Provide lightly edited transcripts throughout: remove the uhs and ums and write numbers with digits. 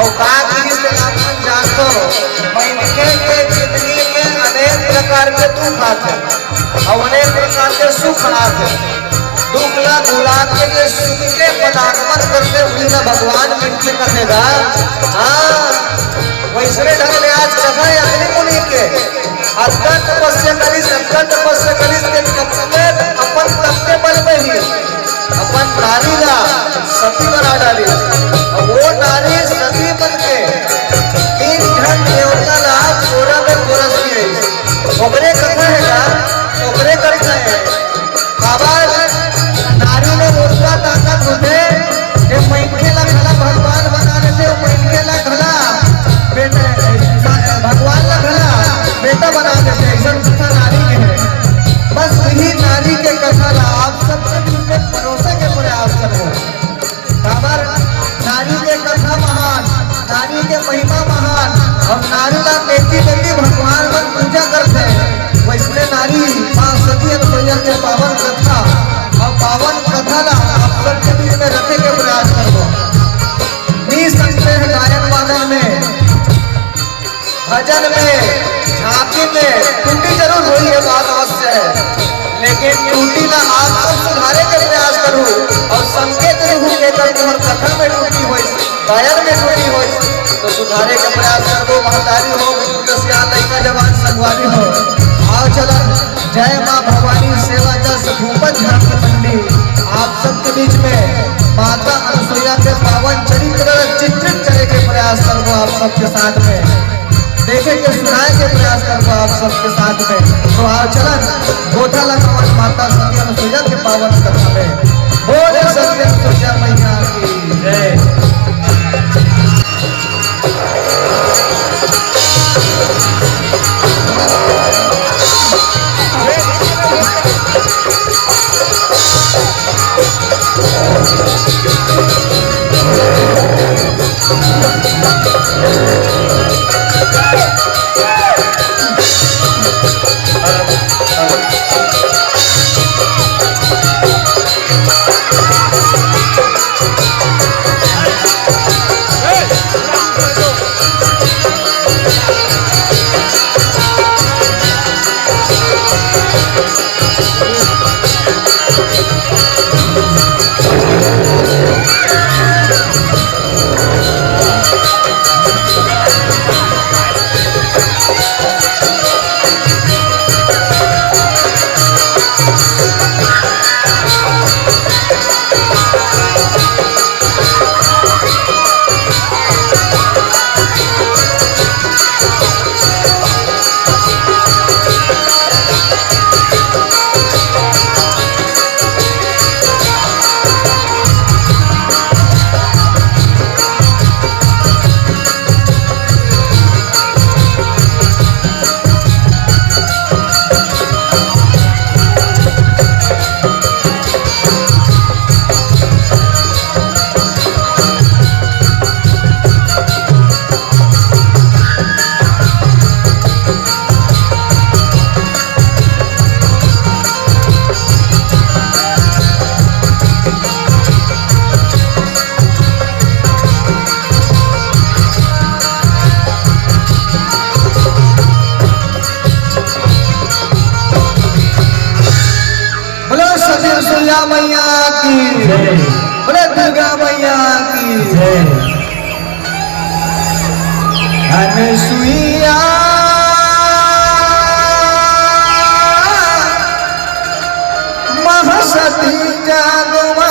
औकात अपन जानतो मनुष्य के जिंदगी में अनेक प्रकार के दुख आते और अनेक प्रकार के सुख आते। दुख ला भुला के ये सुख के पदार्पण करते हुए ना भगवान मिलके कहेगा। हाँ वैसने ढंग ले आज कथा है अग्नि मुनि के अत्यंत तपस्या करिस के कपने अपन तपने बल में ही अपन नारी ला सती बना डाली। अब वो नारी सती बन के 3 घंटे देवता ला कोरा में कोरस दिए। ओकरे कथा है ना ओकरे करता है आवाज नारी ने मुर्गा ताकत होते ये मैंने ला खला भगवान बना देते मैंने ला खला बेटा भगवान ला खला बेटा बना देते। ऐसा कथा नारी के है। बस वही नारी के कथा ला आप सबसे मिलके परोसे के प्रयास करो। खबर नारी के कथा महान नारी के महिमा महान और नारी ला बेटी बेटी भगवान पर पूजा करते हैं। वैसने नारी मां सती अनुसुईया के पावन कथा और पावन कथा ला आप सबके बीच में रखे के प्रयास करो। नहीं सकते हैं गायन वादन में भजन में झांकी में टूटी जरूर हुई है बात अवश्य है लेकिन टूटी ला आप सब सुधारे के प्रयास करूं और संकेत रूप लेकर तुम्हार कथा में टूटी हुई गायन में टूटी हुई तो सुधारे के प्रयास करो। महतारी हो लड़का जवान संगवारी हो आओ चलो जय माँ भवानी सेवा जस भूपत झांकी मंडी आप सबके बीच में माता अनुसुईया के पावन चरित्र चित्रित करे के प्रयास करो। आप सबके साथ में देखे के सुनाए के प्रयास करो आप सबके साथ में। तो आओ चलन गोथा लखन माता सती अनुसुईया के पावन कथा में बोले सती अनुसुईया मैया की जय। मैया की जय बोले दुर्गा मैया की जय। अनुसुईया महासती जागवा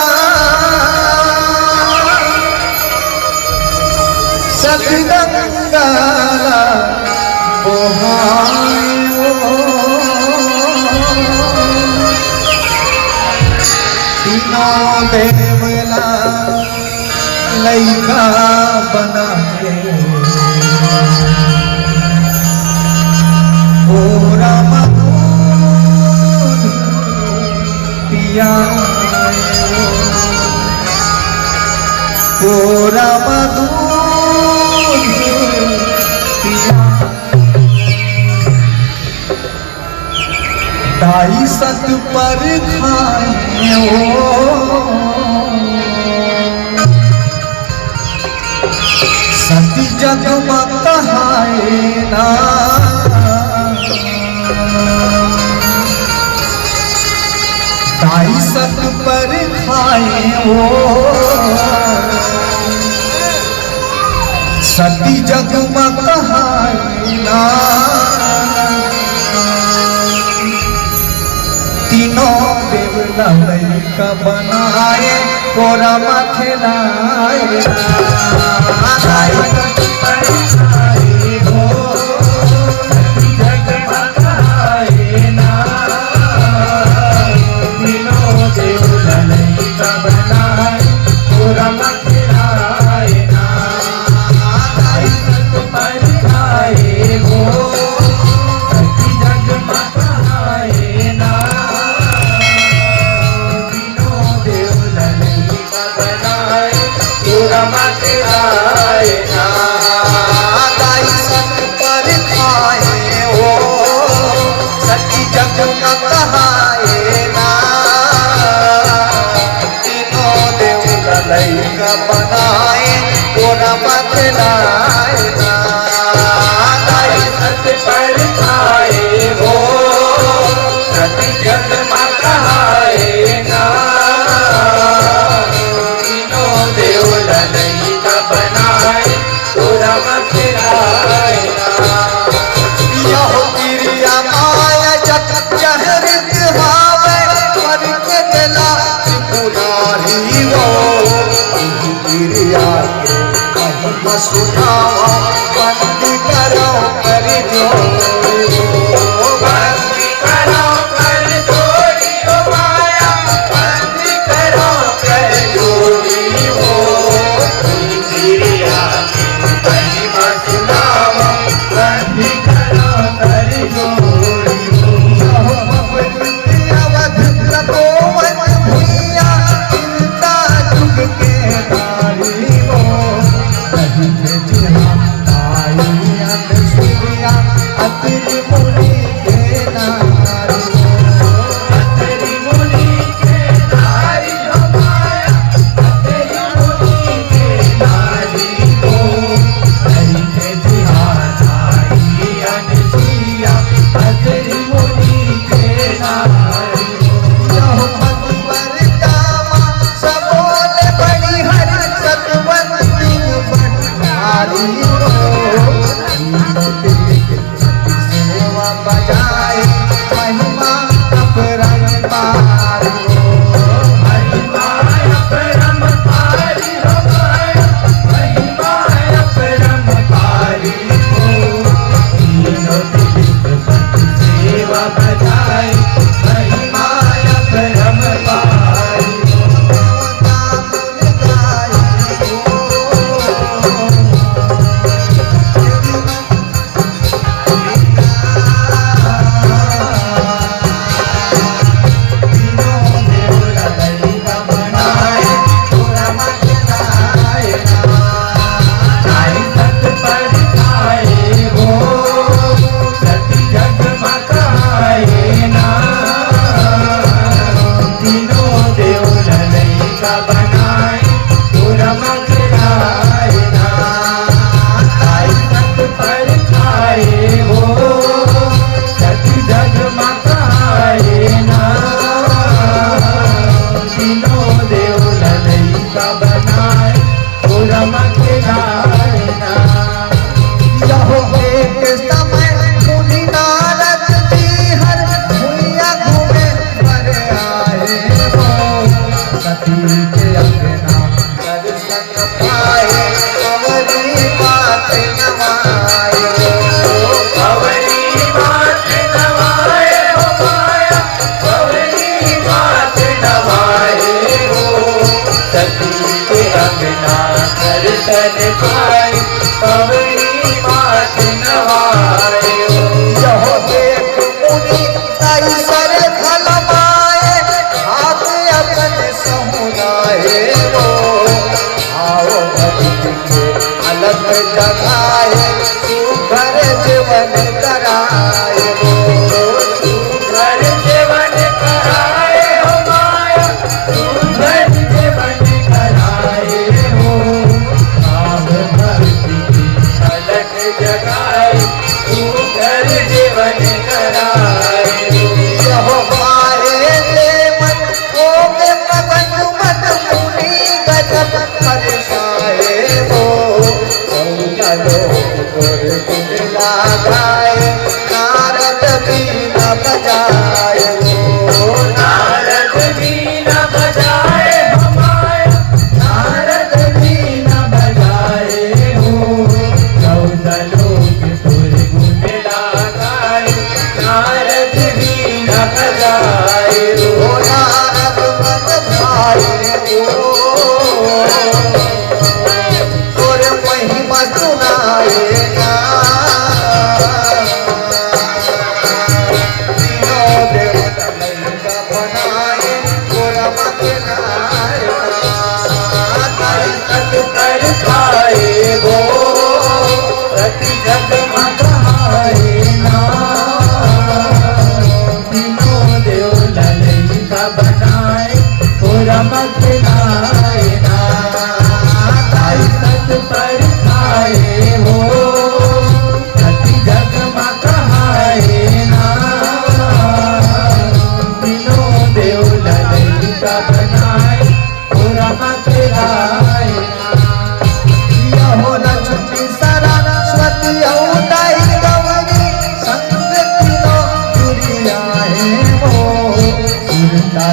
सती गंगा देवला लइका बना के पूरा मधुर पिया पूरा मधुर पिया दाई सत पर खाए ओ जग में कहाए ना ताई सत पर खाए वो सती जग में कहाए ना तीनों देवला लड़का बनाए कोरा माथे लाए लड़का बनाए कोरा माथे लाए ना ताई सत पर खाए हो सती जग में कहाए ना तीनों देवला लड़का बनाए कोरा माथे लाए ना यह क्रिया माया जग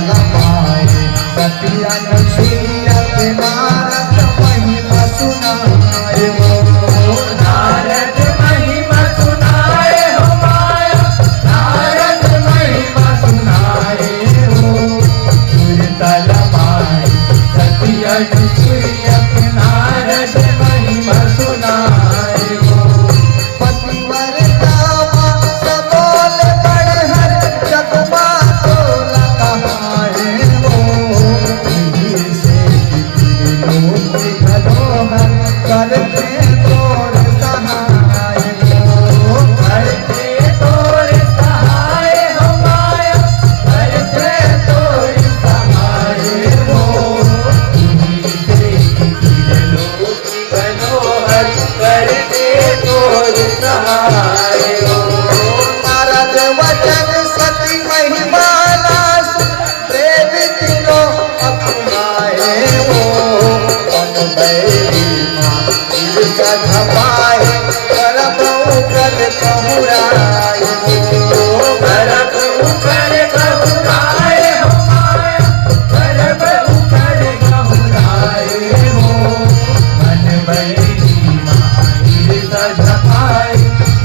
लमाए सतिया नसीया के नारद महिमा सुनाए हो नारद महिमा सुनाए हो माया नारद महिमा सुनाए हो सुरतल माए सतिया नसीया के नारद महिमा सुनाए हो पतिवर कामा सबोल बढ़हर जगमा तोला कहाए हो से लोग धरोहर करते तोर सहाय हो करते तोर सहाय हो माया करते तोर सहाय हो से लोग धरोहर करते तोर सहाय हो नारद वचन सती महिमा नास प्रेमित लो अपनाए हो मन बैरी माँ ईर्षा धपाए करब कर कहूराए हो करब उकर गहुराए हो माया करब उकर गहुराए हो मन बैरी माई सझाए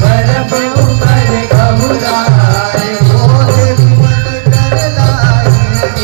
करब उकर गहुराए हो देवी मन कर लाए हो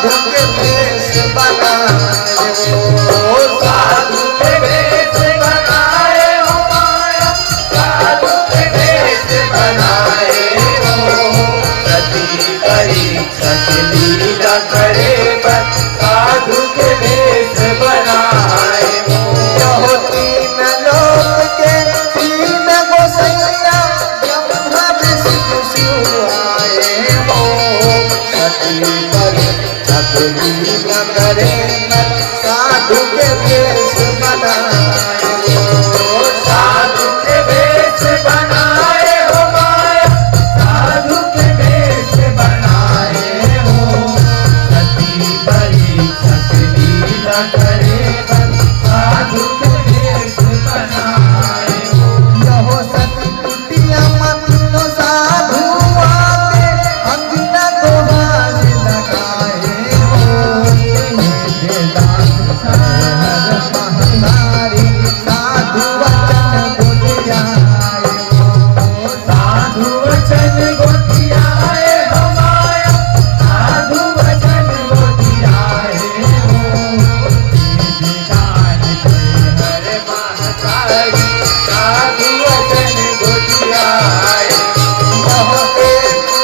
साधु के भेष बनाए वो साधु के वेश बनाए हो माया, साधु के वेश बनाए हो। सती परीक्षित लीला करे बस, साधु के वेश बनाए हो। यहो तीन लोक के तीन गोसैया ब्रह्मा विष्णु शिव आए हो सती परीक्षित लीला करे बस, साधु के भेष बनाए वो साधु के वेश बनाए हो माया, साधु के वेश बनाए हो। सती परीक्षित लीला करे बस, साधु के वेश बनाए हो। यहो सती कुटिया मत साधु आते अंगना दोहार लगाए हो महतारी साधु वचन बुझाए हो साधु वचन गोतियाए हो माया, साधु वचन गोतियाए हो। दीदार हर महतारी, साधु वचन गोतियाए हो। मोहते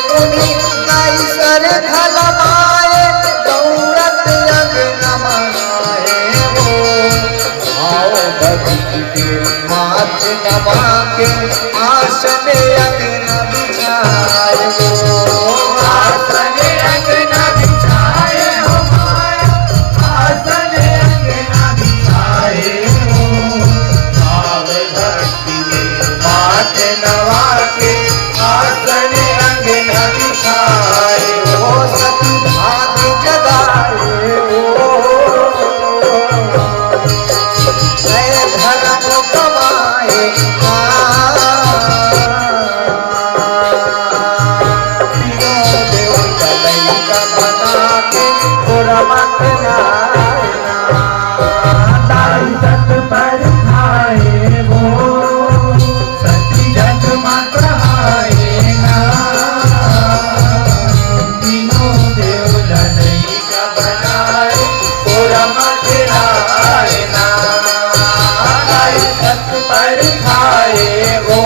मुनि कैसर खलमाए दौड़त अंगना मनाए हो आओ भगत के माथ नवा के आसन अंगना बिछाए हो आसन अंगना बिछाए हो माया, आसन अंगना बिछाए हो। भाव भक्ति में मात नवा के आसन अंगना बिछाए हो। ओ सती भाग्य जगाए हो नए धर्म कमाए तीनों देव कलैया बना के तोरा मत ताई सत पर खाए वो, सती जग मत आएगा। तीनों देव लड़ई का बनाए, पूरा मत आएगा। ताई सत पर खाए वो,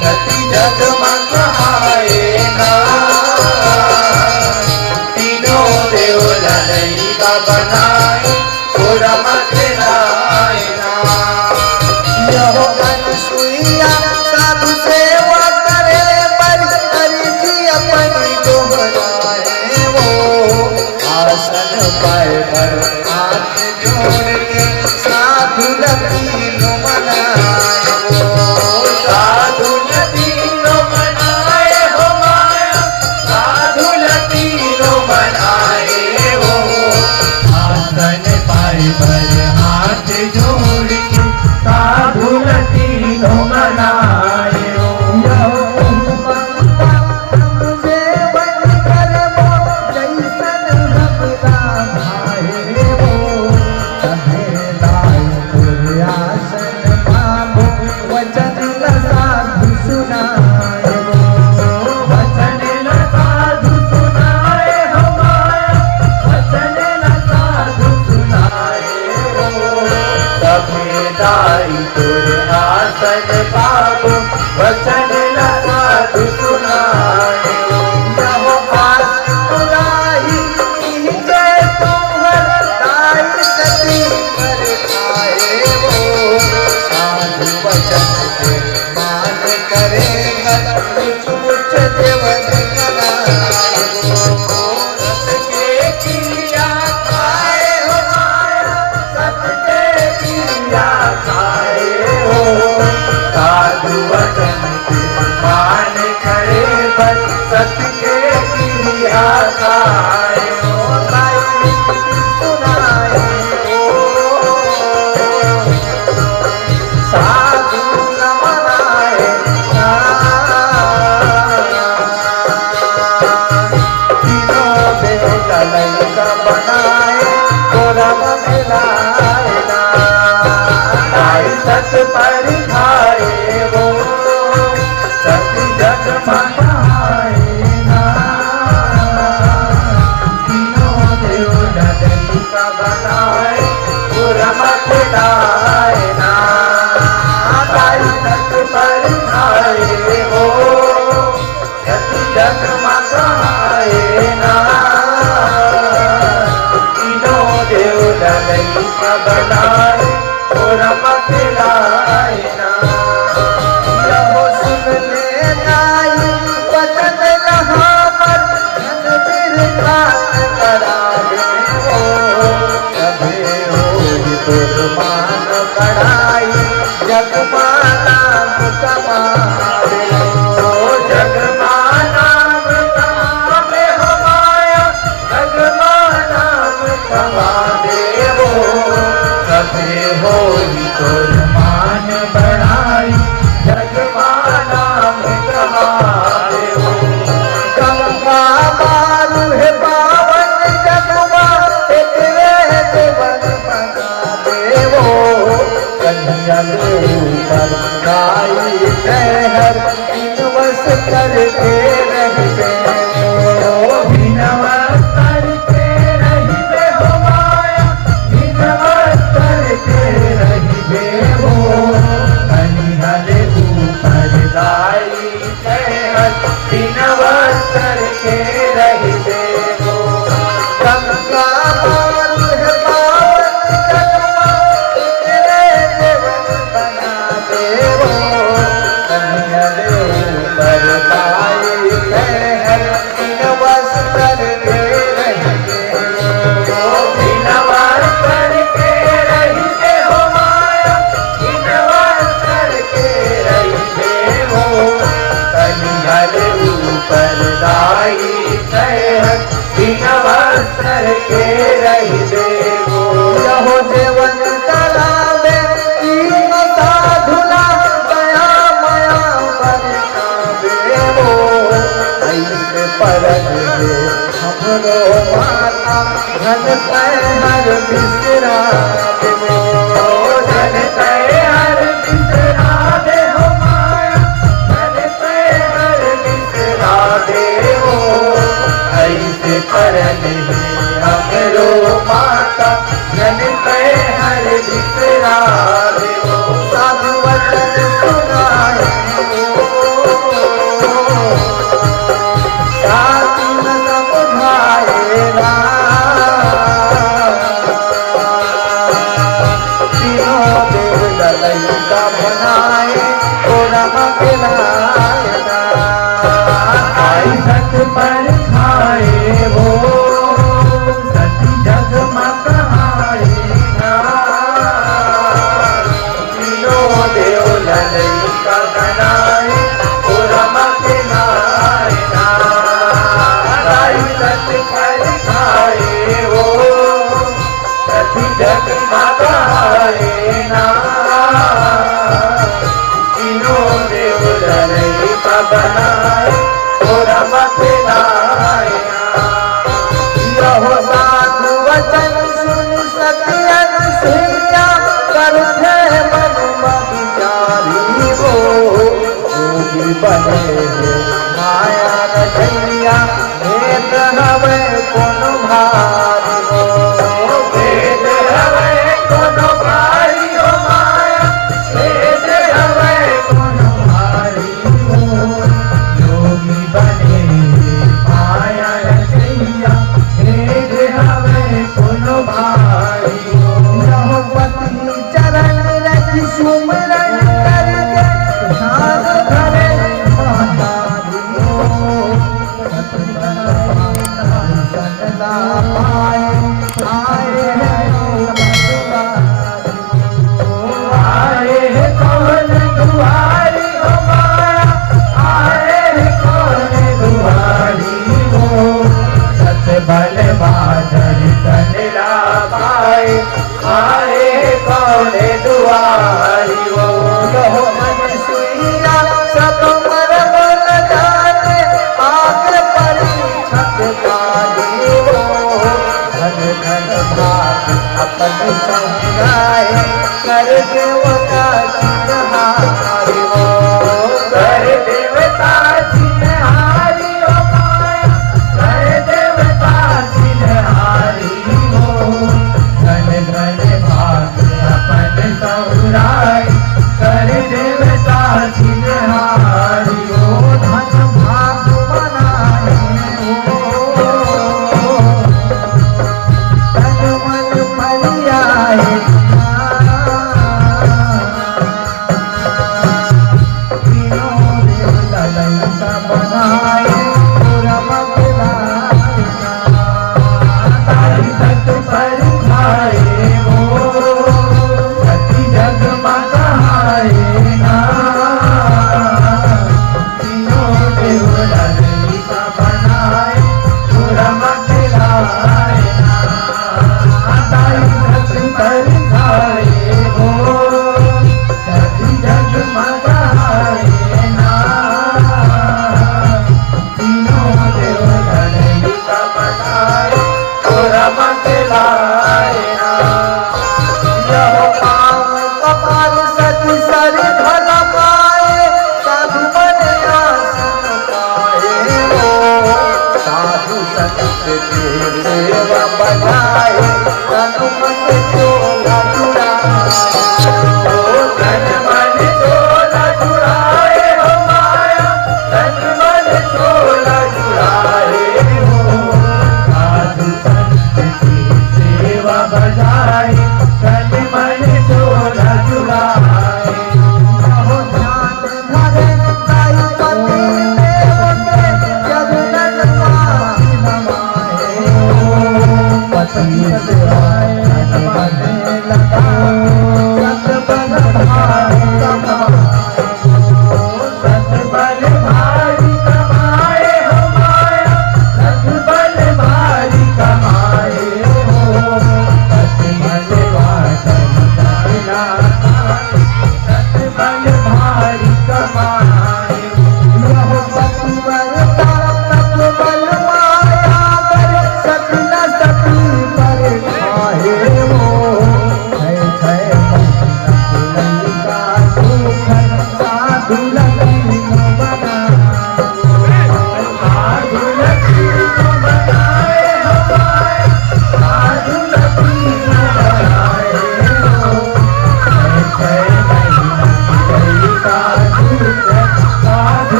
सती जग मत आएगा। तीनों देव लड़ई का बनाए, पूरा मत आएगा। यहो अनुसुईया साधु सेवा करे पर हरि अपनी दोहराए वो आसन पाए पर हाथ जोड़ के साधु लतीनो मनाए वो साधु लतीनो मनाए हो माया, साधु लतीनो मनाए हो। आसन पाए पर हाथ जोड़ के, साधु लतीनो मनाए हो। वचन न साधु सुनाए हो माया, वचन न साधु सुनाए हो। सभे दाई तुर आसन पाबो, वचन न साधु सुनाए हो। सत के क्रिया खाए हो माया, सत के क्रिया खाए हो। साधु वचन के मान करे बस, सत के क्रिया खाए हो। साधु न मनाए तीनों देव कलैया बनाए तोरा मिलाए ताई सत पर खाए वो, सत जग मनाए ना। जगमग आए ना तीनों देव ललैया बनाए और रमक लाए ना रहो सुन ले नाई वचन रहा पर धन बिरखात करा दे हो कभी हो तुरमान बढ़ाई जगमाना कमावे हो जगमाना कमावे हो माया जगमाना कमावे हो कभी हो तुरमान बढ़ाई जगमाना कमावे हो गंगा मारू है पावन जगवा तेरे देवन बना देवो कन्हैया के ऊपर गाई शहर इनवस करके रहते हो बिनवस करके रहिबे हो माया बिनवस करके रहिबे हो कन्हैया के ऊपर गाई शहर बिनवस करके रहिबे हो गंगा मारू है पावन जगवा तेरे देवन बना देवो कन्हैया के ऊपर गाई शहर इनवस करके रहते हो बिनवास करके रहिबे हो माया बिनवास करके रहिबे हो कन्हैया के ऊपर गाई शहर बिनवास करके रहिबे हो रहो देवन तलावे तीन साधुला दया माया बरसावे हो ऐसे परग है हमरो माता धन हर बिसरा देवो धन पे हर बिसरा दे हो माया धन पे हर बिसरा दे हो ऐसे परन है हमरो माता धन पे हर बिसरा दे हो साधु वचन सुनाए साधु न समझाएगा तीनों देव ललैया बनाए और रमक लाएगा आई सत पर खाए वो सती जगमग आए ना तीनों देव ललैया बनाए और रमक लाए ना आई सत पर खाए वो सती जगमग आए ना तीनों देव ललैया बनाए और रमक लाए ना रहो साधु वचन सुन सत्यन सुनिया करते मन विचारी हो योगी बने हो माया रचैया भेद हवे कौन भारी हो वेद हवे कोनो भारी हो माया वेद हवे कोनो भारी हो योगी बने माया रचैया वेद हवे कोनो भारी हो रहो पति चरण रखी सुमरन करके ध्यान धरे महतारी हो सतला पाए आए हैं आए हैं कौन दुआरी हो माया आए हैं कौन दुआरी हो सत बल बादल तनला पाए आए हैं कौन दुआरी हो रहो मन सुइया सब मरम न जाने आगे परीक्षक काली हो धन धन भाग अपन संगाए कर देवता चिन्हारी हो कर देवता चिन्हारी हो माया कर देवता चिन्हारी हो धन धन भाग अपन सौराय कर देवता चिन्हारी हो धन भाग बना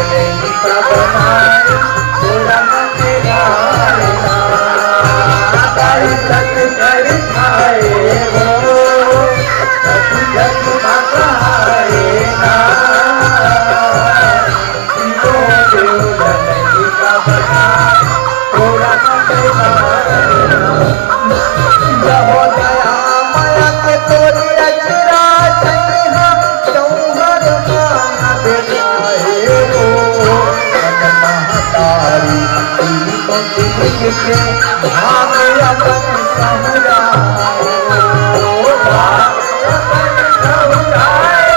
लड़ई का बनाए पूरा मत गायना ताई सत कर खाए हो सत जग मकाए ना तीनों देव लड़ई का बनाए पूरा मत गायना हो गया माया के तोरी अचरा चैहा चौहर माना बेटाए हो महतारी तीनों दिल के भाग अपन समुदाय भाग अपन समुदाय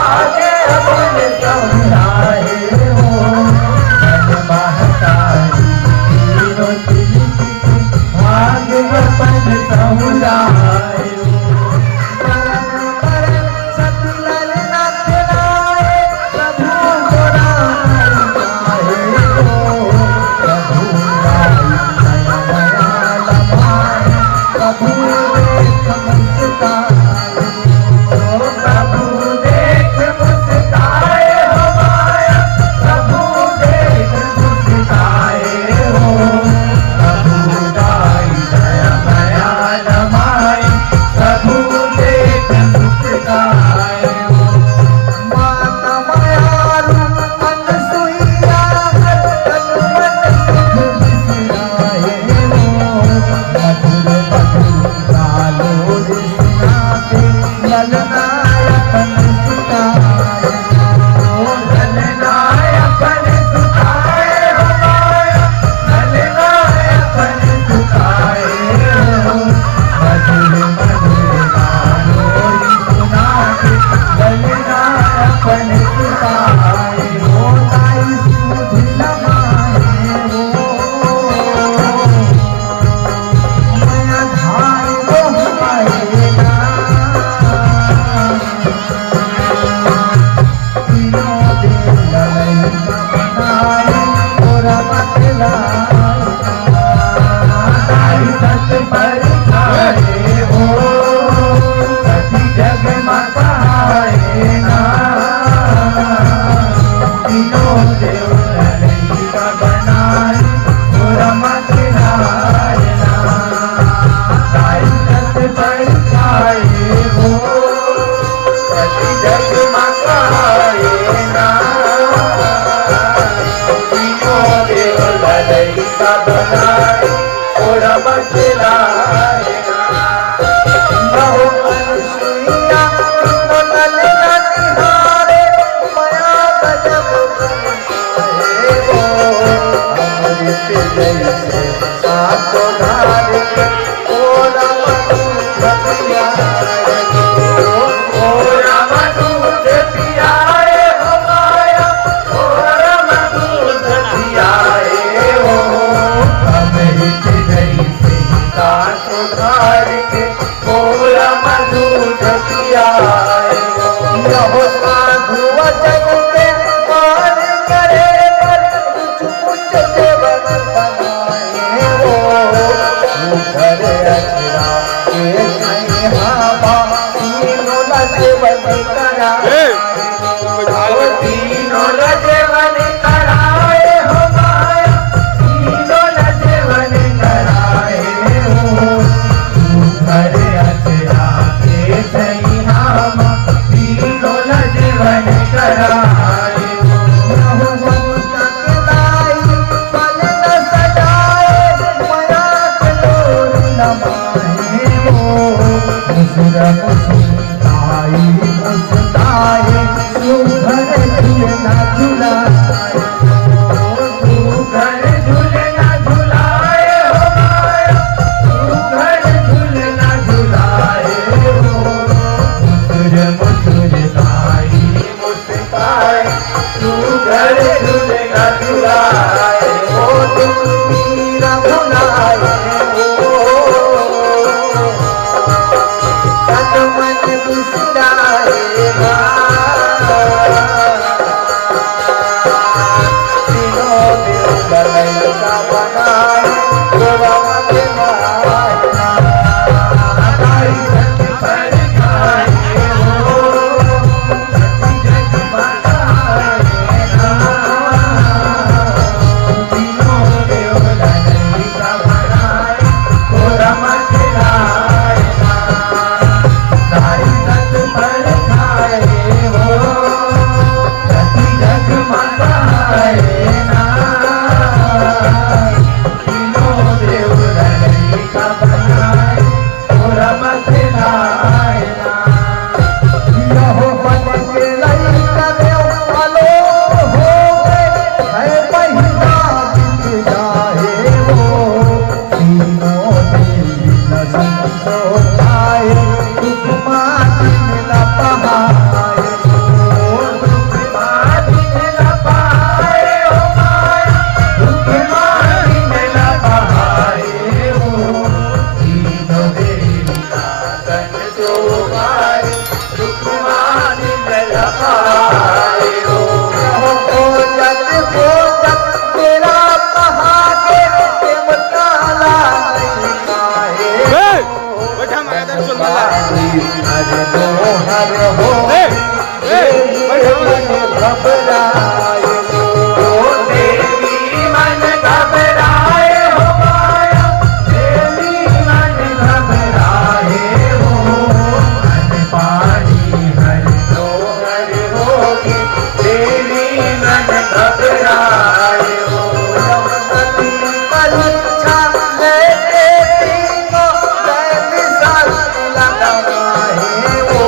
आगे अपन समुदाय हो महतारी तीनों दिल के भाग अपन समुदाय सतलल नाथ लाए प्रभु गोराए माता मायारू अनसुईया तन मन सुख बिसराए बनाए हो तेरा कहा के ताला नहीं आए बैठा माया दर्शन मला हर मोहर हो घबराए हो देवी मन घबराए हो माया देवी मन घबराए हो मन पानी हर मोहर होगी देवी मन घबराए हो परीक्षा लेके तीनों दैवी साल लगाए वो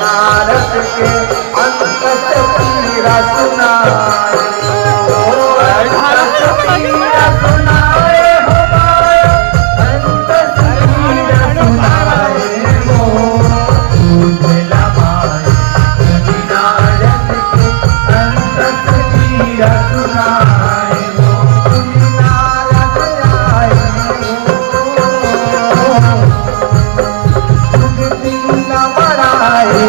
नारद के अंत से पीरा सुनाए पीरा सुनाए हो माया अंत से पीरा सुनाए हो उजला माया नारद के अंत से पीरा सुनाए हो नारद आए मुक्ति न बढ़ाए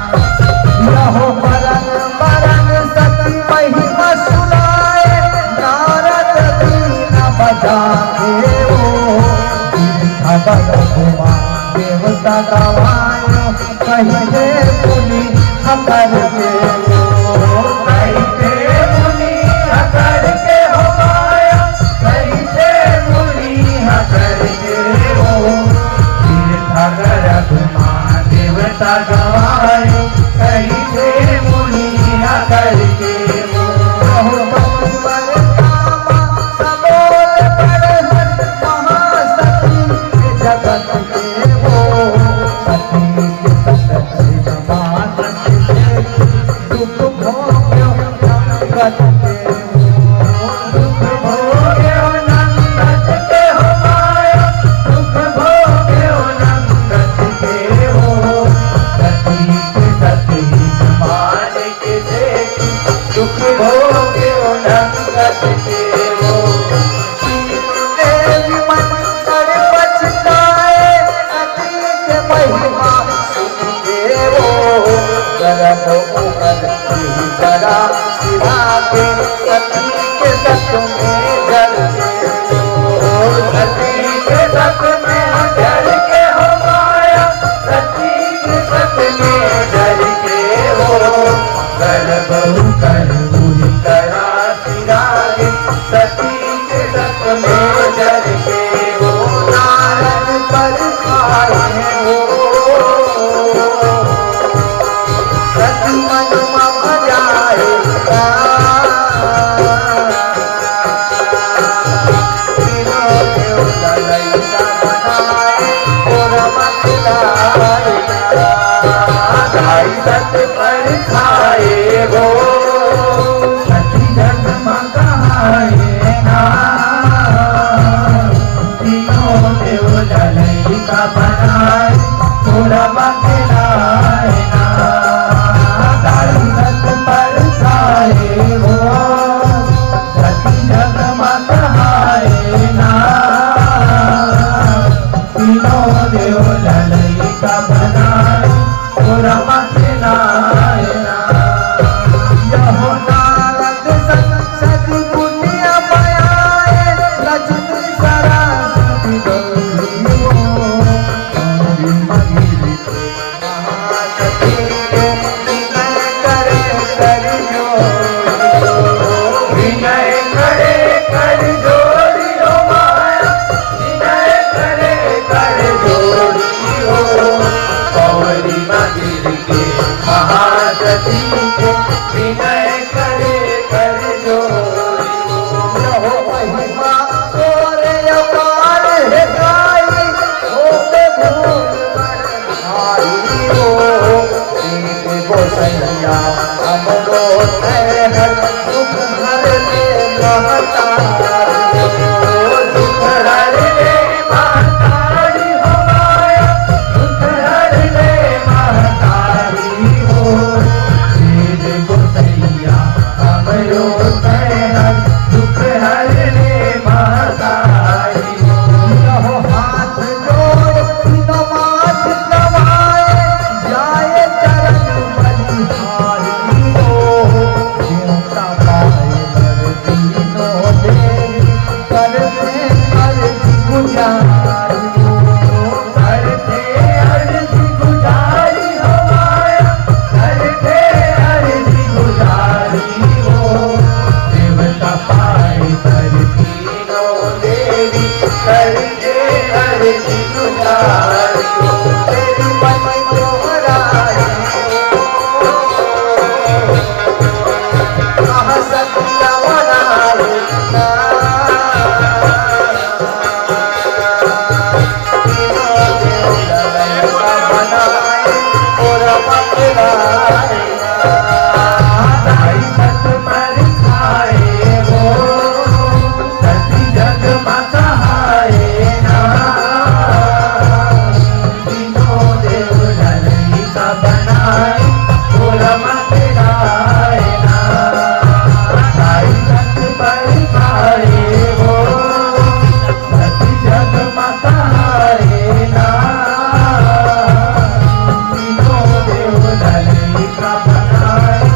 यहो मरण मरण सती महिमा सुनाए नारद दीन बजाए वो खबर हुआ देवता गवायो कहिए पुनि खबर के कैसे मुनि हकर के हो माया कैसे मुनि हकर के हो तीर्थगर घुमा देवता गवायो कैसे मुनि हकर के हो जगत के वो सती के सत दुख भोग्यो जगत के दुख भोग्यो नंदत के हो माया दुख भोग्यो नंदत के हो सती के सती मान के देखी दुख भोग्यो नंदत के हो देवी मन कर पछताए सती के महिमा सुन के वो करब उकर ही करा सिरा के सती के सत में जल के वो सती के सत में डर के हो माया सती के सत में डर के हो कर बहु कर बुरी करा सिरागे सती के सत में डर के हो नारद पर खाए वो सती मन में बजाए तीनों देव ललैया बनाए और मखलाए ढाई सत पर खाए हो सती जग मगाए ना तीनों देव ललई का बनाए थोड़ा बखलाए ना ढाई सत पर खाए हो सती जग मगाए ना तीनों देव ललई का बनाए थोड़ा बखलाए ना महासती के विनय करे कर जोरी हो महिमा तोरे अपार है गाई हो भूल भाई हो एक गोसैया हमरो तहर दुख हर ले महतार दुख हर ले महतारी हो माया दुख हर ले महतारी हो वेद गोसैया हमरो तहर दुख हर ले महतारी हो हाथ जोड़ नमाज गवाए जाए चरण बलिहारी हो चिंता पाए कर दीनो देवी करते अर्जी गुजारी हो करते अर्जी गुजारी हो माया करते अर्जी गुजारी हो देवता पाए कर तीनों देवी करते अर्जी गुजारी हो तेरी मन दोहराए कहाँ सत्य बनाए ना तीनों देवता बनाए और बतलाए दाई सत पर खाए हो सती जग माता हाय ना तीनों देव ललई का बनाए और मत गाए ना दाई सत पर खाए हो सती जग माता हाय ना तीनों देव ललई का बनाए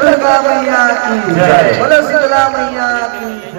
दुर्गा मैया की जय। बोलो शीतला मैया की